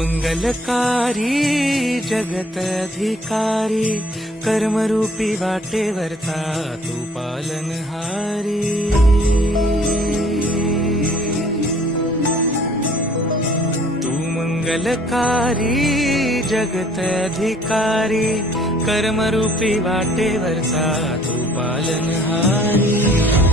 मंगलकारी जगत अधिकारी, कर्मरूपी वाटेवरचा तू पालनहारी। तू मंगलकारी जगत अधिकारी, कर्मरूपी वाटेवरचा तू पालनहारी।